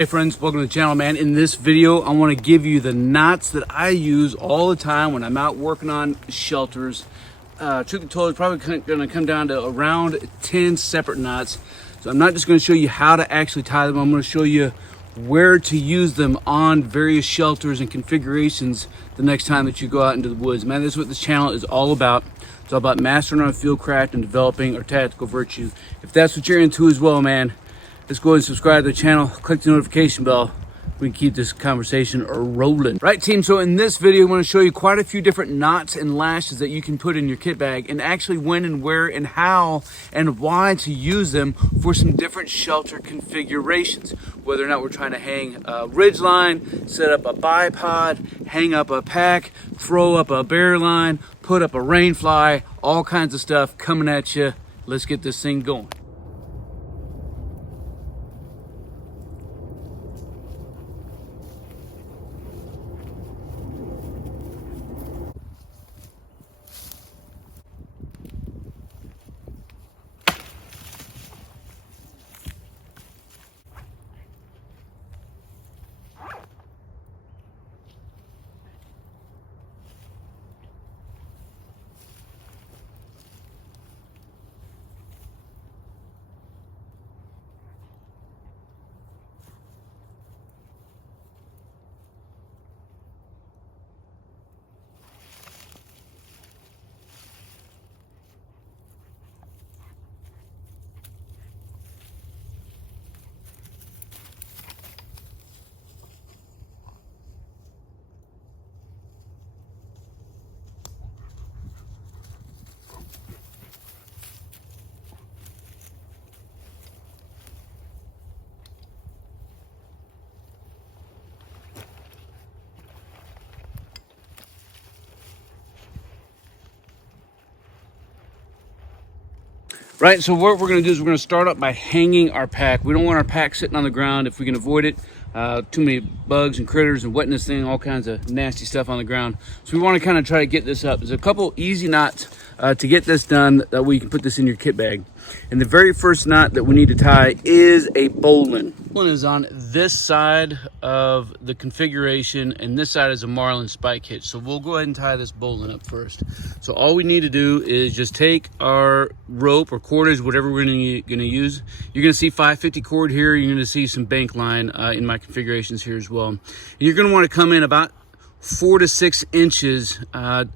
Hey friends, welcome to the channel, man. In this video, I want to give you the knots that I use all the time when I'm out working on shelters. Truth be told, it's probably going to come down to around 10 separate knots. So I'm not just going to show you how to actually tie them. I'm going to show you where to use them on various shelters and configurations the next time that you go out into the woods. Man, this is what this channel is all about. It's all about mastering our field craft and developing our tactical virtue. If that's what you're into as well, man, let's go ahead and subscribe to the channel, click the notification bell. We can keep this conversation rolling. Right, team, so in this video, I want to show you quite a few different knots and lashes that you can put in your kit bag, and actually when and where and how and why to use them for some different shelter configurations. Whether or not we're trying to hang a ridge line, set up a bipod, hang up a pack, throw up a bear line, put up a rain fly, all kinds of stuff coming at you. Let's get this thing going. Right, so what we're gonna do is we're gonna start up by hanging our pack. We don't want our pack sitting on the ground if we can avoid it. Too many bugs and critters and wetting this thing, all kinds of nasty stuff on the ground. So we wanna kind of try to get this up. There's a couple easy knots to get this done, that way you can put this in your kit bag. And the very first knot that we need to tie is a bowline. One is on this side of the configuration, and this side is a Marinspike hitch. So we'll go ahead and tie this bowline up first. So all we need to do is just take our rope or cordage, whatever we're gonna use. You're gonna see 550 cord here. You're gonna see some bank line in my configurations here as well. And you're gonna want to come in about 4 to 6 inches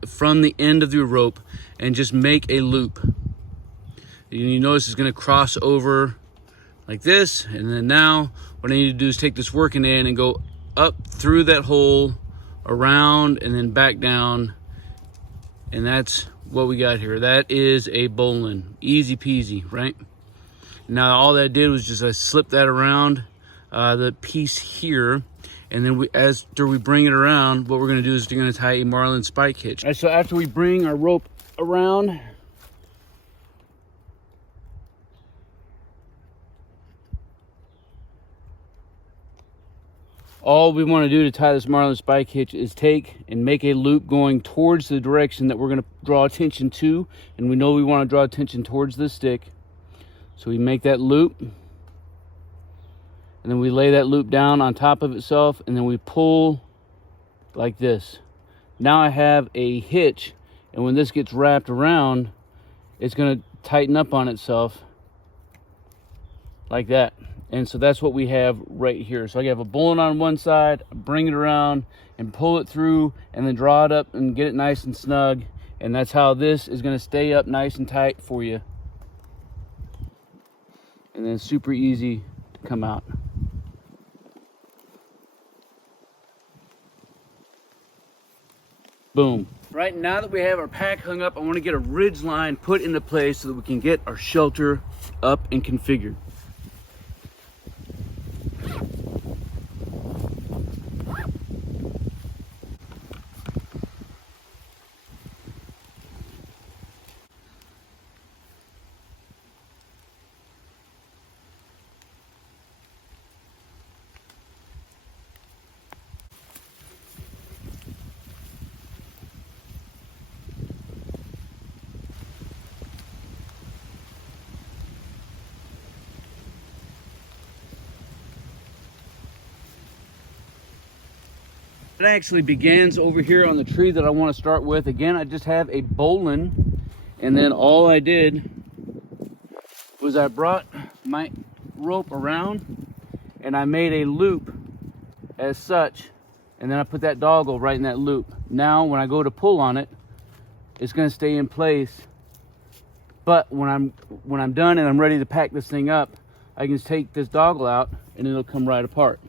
from the end of your rope and just make a loop. You notice it's going to cross over like this, and then now what I need to do is take this working end and go up through that hole, around, and then back down, and that's what we got here. That is a bowline. Easy peasy, right? Now all that did was just I slipped that around the piece here, and then after we bring it around, what we're going to do is we're going to tie a Marinspike hitch. All right, so after we bring our rope around, all we want to do to tie this Marinspike hitch is take and make a loop going towards the direction that we're going to draw attention to, and we know we want to draw attention towards the stick. So we make that loop, and then we lay that loop down on top of itself, and then we pull like this. Now I have a hitch, and when this gets wrapped around, it's going to tighten up on itself like that. And so that's what we have right here. So I have a bowline on one side, bring it around and pull it through, and then draw it up and get it nice and snug. And that's how this is going to stay up nice and tight for you. And then super easy to come out. Boom. Right, now that we have our pack hung up, I want to get a ridge line put into place so that we can get our shelter up and configured. It actually begins over here on the tree that I want to start with. Again, I just have a bowline, and then all I did was I brought my rope around and I made a loop as such, and then I put that doggle right in that loop. Now when I go to pull on it, it's going to stay in place, but when I'm done and I'm ready to pack this thing up, I can just take this doggle out and it'll come right apart.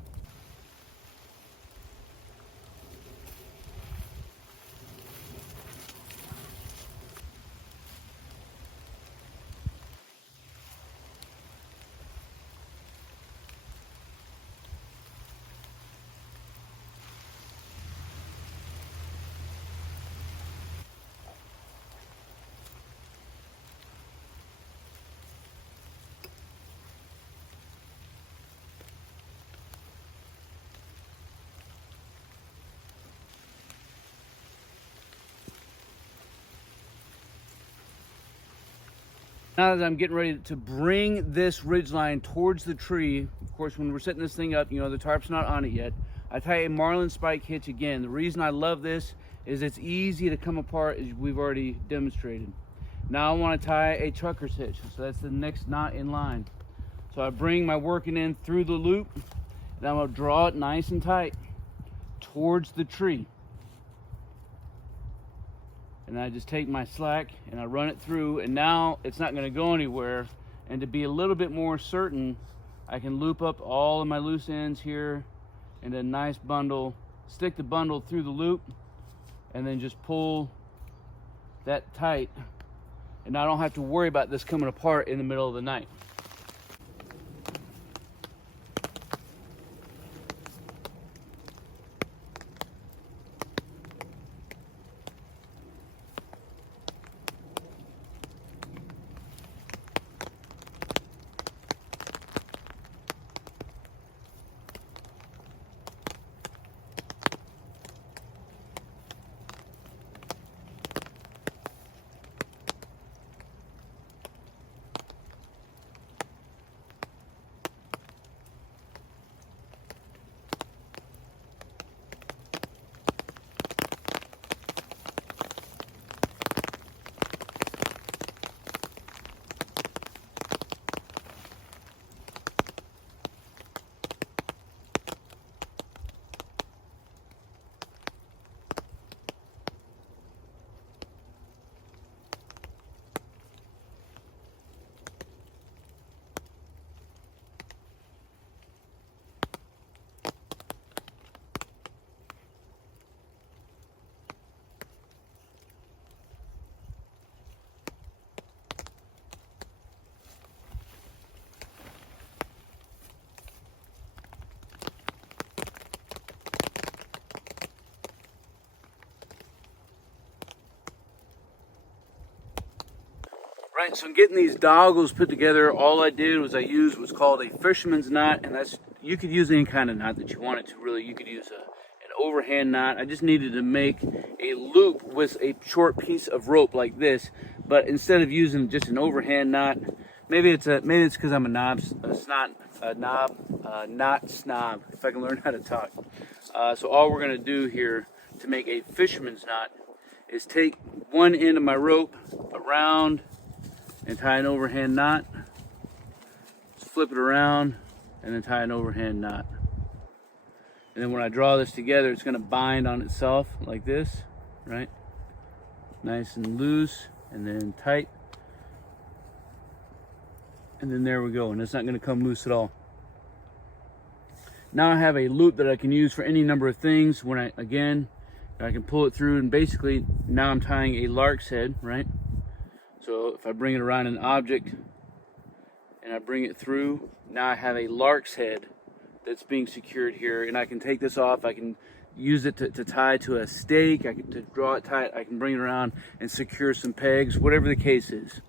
Now that I'm getting ready to bring this ridgeline towards the tree, of course, when we're setting this thing up, you know, the tarp's not on it yet. I tie a Marinspike hitch again. The reason I love this is it's easy to come apart, as we've already demonstrated. Now I want to tie a trucker's hitch, so that's the next knot in line. So I bring my working end through the loop, and I'm going to draw it nice and tight towards the tree. And I just take my slack and I run it through, and now it's not going to go anywhere. And to be a little bit more certain, I can loop up all of my loose ends here in a nice bundle, stick the bundle through the loop, and then just pull that tight, and I don't have to worry about this coming apart in the middle of the night. Right, so I'm getting these doggles put together. All I did was I used what's called a fisherman's knot, and that's, you could use any kind of knot that you wanted to, really. You could use an overhand knot. I just needed to make a loop with a short piece of rope like this, but instead of using just an overhand knot, maybe it's because I'm a knot snob, if I can learn how to talk. So all we're gonna do here to make a fisherman's knot is take one end of my rope around and tie an overhand knot, just flip it around, and then tie an overhand knot. And then when I draw this together, it's going to bind on itself like this, right? Nice and loose, and then tight. And then there we go, and it's not going to come loose at all. Now I have a loop that I can use for any number of things. When I can pull it through, and basically now I'm tying a lark's head, right? So if I bring it around an object and I bring it through, now I have a lark's head that's being secured here, and I can take this off. I can use it to tie to a stake. To draw it tight. I can bring it around and secure some pegs, whatever the case is.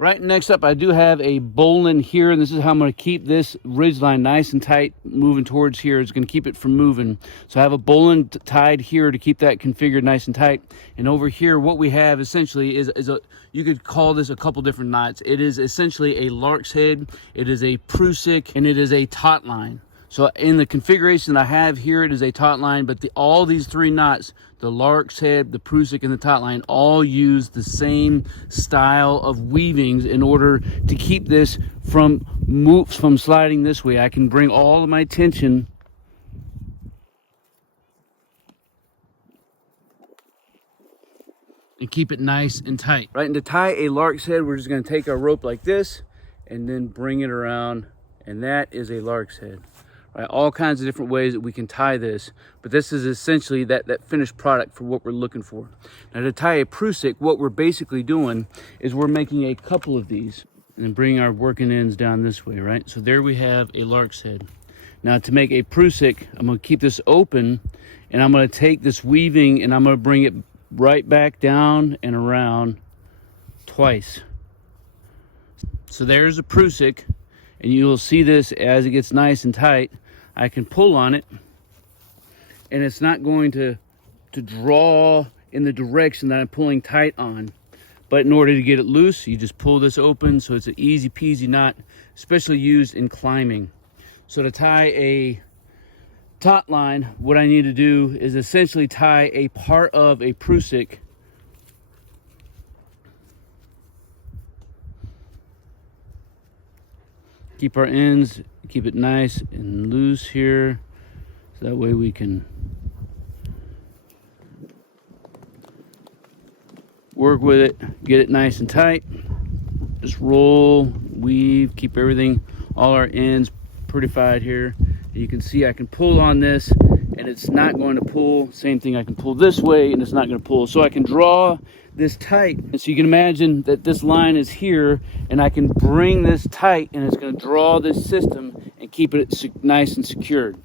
Right, next up, I do have a bowline here, and this is how I'm going to keep this ridgeline nice and tight moving towards here. It's going to keep it from moving. So I have a bowline tied here to keep that configured nice and tight. And over here, what we have essentially is you could call this a couple different knots. It is essentially a lark's head, it is a Prussik, and it is a taut line. So in the configuration I have here, it is a taut line, but all these three knots, the lark's head, the Prussik, and the taut line, all use the same style of weavings in order to keep this from sliding this way. I can bring all of my tension and keep it nice and tight. Right, and to tie a lark's head, we're just gonna take our rope like this and then bring it around, and that is a lark's head. Right, all kinds of different ways that we can tie this, but this is essentially that finished product for what we're looking for. Now to tie a Prussik, what we're basically doing is we're making a couple of these and bringing our working ends down this way, right? So there we have a lark's head. Now to make a Prussik, I'm gonna keep this open, and I'm gonna take this weaving and I'm gonna bring it right back down and around twice. So there's a Prussik, and you'll see this as it gets nice and tight. I can pull on it, and it's not going to draw in the direction that I'm pulling tight on. But in order to get it loose, you just pull this open, so it's an easy peasy knot, especially used in climbing. So to tie a taut line, what I need to do is essentially tie a part of a Prussik keep our ends, keep it nice and loose here, so that way we can work with it, get it nice and tight. Just roll, weave, keep everything, all our ends prettified here. You can see I can pull on this and it's not going to pull. Same thing, I can pull this way and it's not going to pull. So I can draw this tight. And so you can imagine that this line is here, and I can bring this tight, and it's going to draw this system and keep it nice and secured.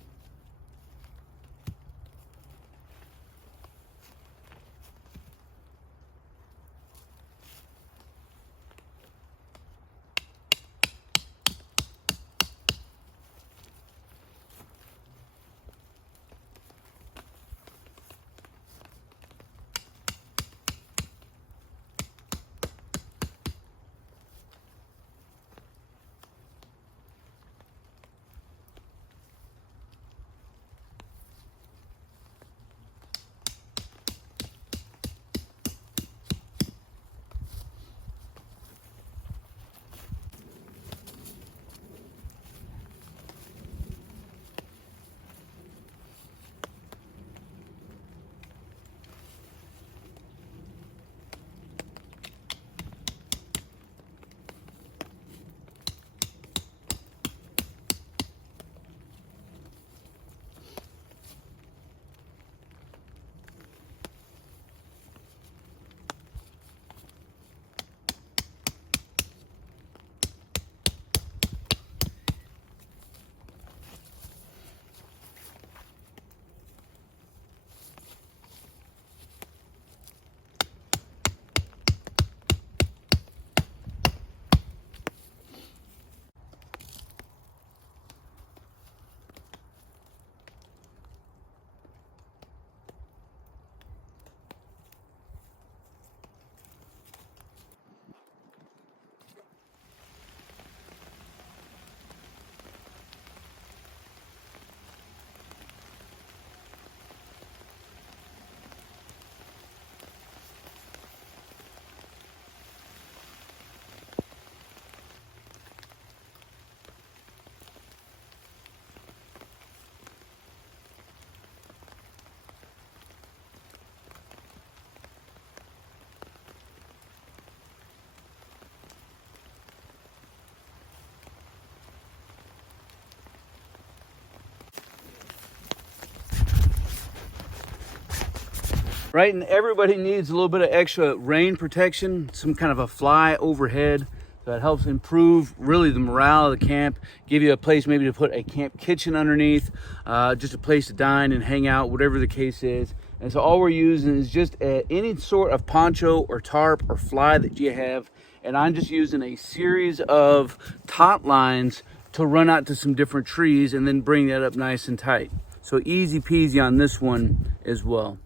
Right, and everybody needs a little bit of extra rain protection, some kind of a fly overhead. That helps improve really the morale of the camp, give you a place maybe to put a camp kitchen underneath, just a place to dine and hang out, whatever the case is. And so all we're using is just any sort of poncho or tarp or fly that you have, and I'm just using a series of taut lines to run out to some different trees and then bring that up nice and tight. So easy peasy on this one as well.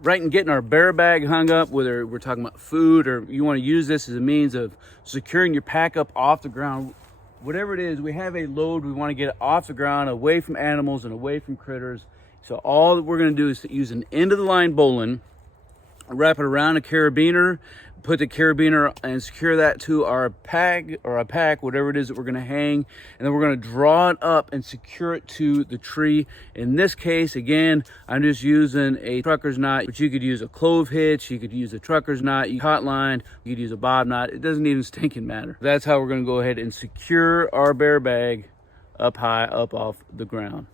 Right, in getting our bear bag hung up, whether we're talking about food or you want to use this as a means of securing your pack up off the ground, whatever it is, we have a load, we want to get it off the ground, away from animals and away from critters. So all that we're going to do is to use an end of the line bowline, wrap it around a carabiner, put the carabiner and secure that to our peg or a pack, whatever it is that we're going to hang, and then we're going to draw it up and secure it to the tree. In this case, again, I'm just using a trucker's knot, but you could use a clove hitch, you could use a trucker's knot, you hot line, you could use a bob knot. It doesn't even stinking matter. That's how we're going to go ahead and secure our bear bag up high, up off the ground.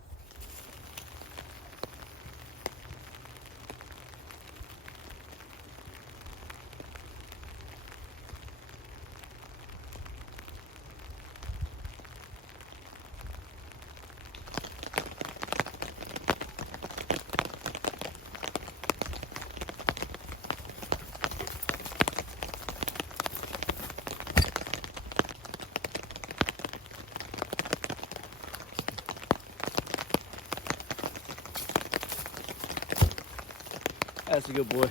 That's a good boy.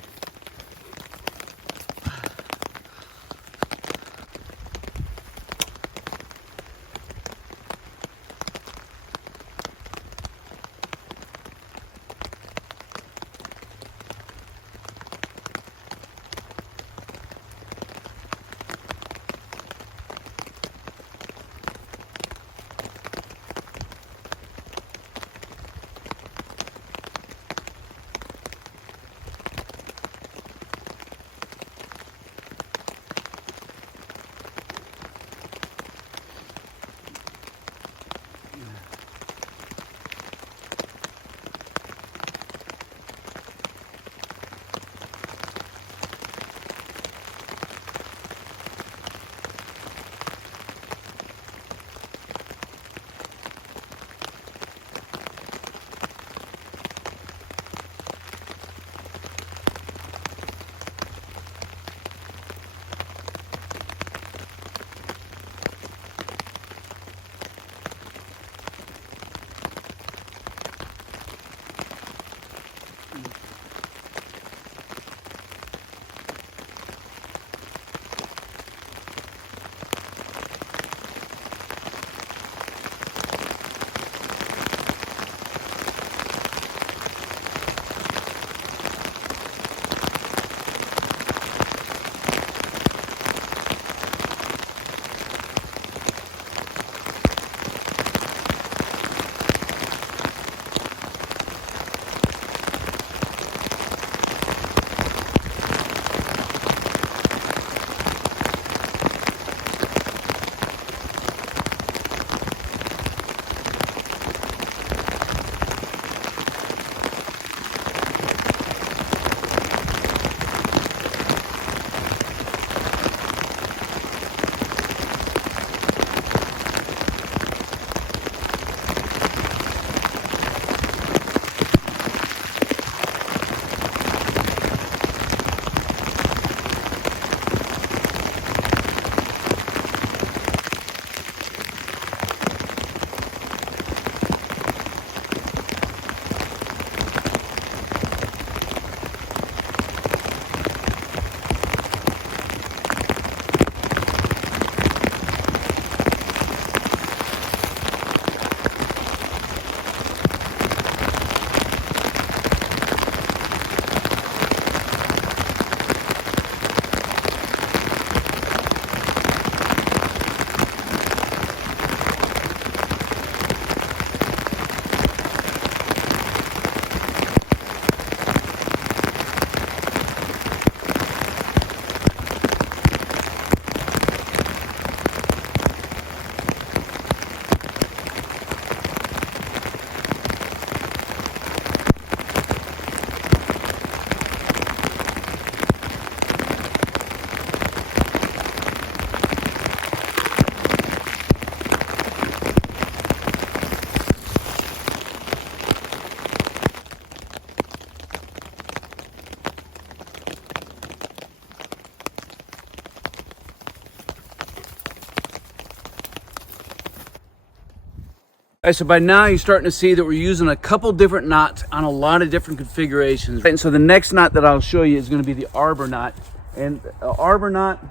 All right, so by now you're starting to see that we're using a couple different knots on a lot of different configurations. Right, and so the next knot that I'll show you is going to be the arbor knot. And the arbor knot,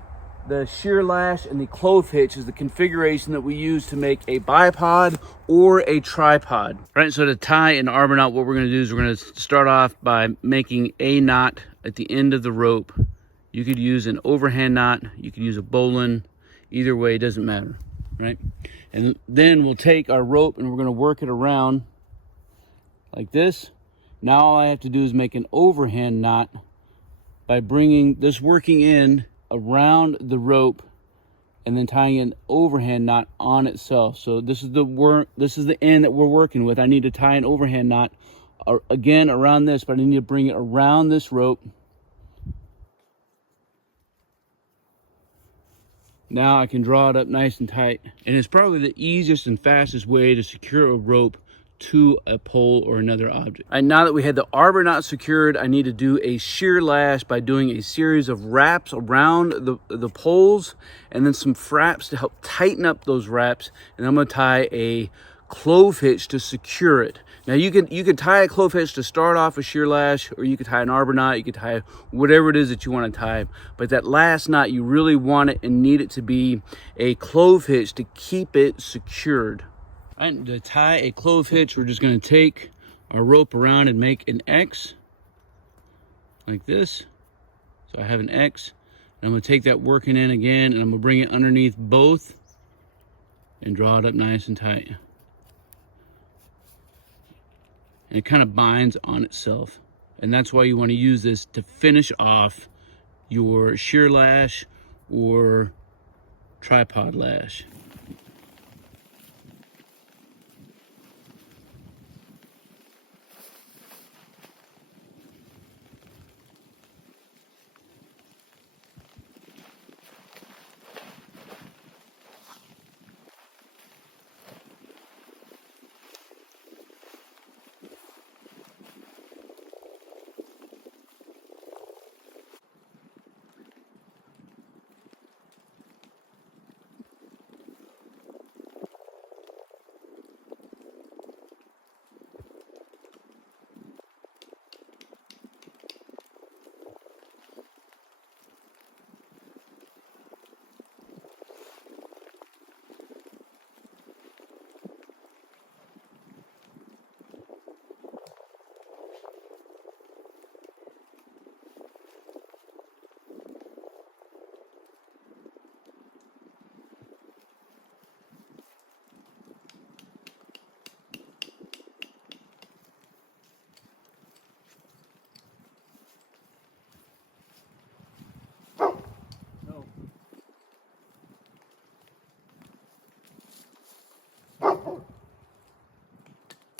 the shear lash, and the clove hitch is the configuration that we use to make a bipod or a tripod. Right, so to tie an arbor knot, what we're going to do is we're going to start off by making a knot at the end of the rope. You could use an overhand knot, you could use a bowline, either way, it doesn't matter, right? And then we'll take our rope and we're going to work it around like this. Now all I have to do is make an overhand knot by bringing this working in around the rope and then tying an overhand knot on itself. So this is the end that we're working with. I need to tie an overhand knot again around this, but I need to bring it around this rope. Now I can draw it up nice and tight. And it's probably the easiest and fastest way to secure a rope to a pole or another object. And now that we had the arbor knot secured, I need to do a shear lash by doing a series of wraps around the poles and then some fraps to help tighten up those wraps. And I'm gonna tie a clove hitch to secure it. Now you could tie a clove hitch to start off a shear lash, or you could tie an arbor knot, you could tie whatever it is that you want to tie. But that last knot, you really want it and need it to be a clove hitch to keep it secured. And to tie a clove hitch, we're just going to take our rope around and make an X like this. So I have an X, and I'm going to take that working in again, and I'm going to bring it underneath both and draw it up nice and tight. And it kind of binds on itself. And that's why you want to use this to finish off your shear lash or tripod lash.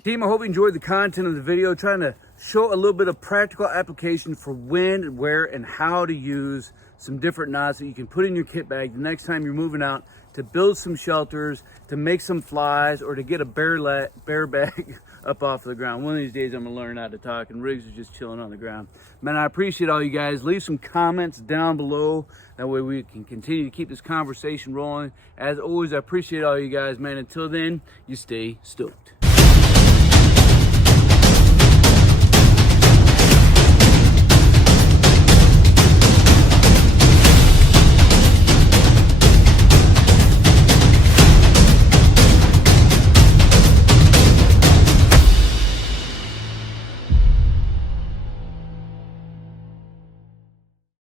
Team, I hope you enjoyed the content of the video, trying to show a little bit of practical application for when, where, and how to use some different knots that you can put in your kit bag the next time you're moving out to build some shelters, to make some flies, or to get a bear bag up off the ground. One of these days I'm gonna learn how to talk and Riggs is just chilling on the ground. Man, I appreciate all you guys. Leave some comments down below. That way we can continue to keep this conversation rolling. As always, I appreciate all you guys, man. Until then, you stay stoked.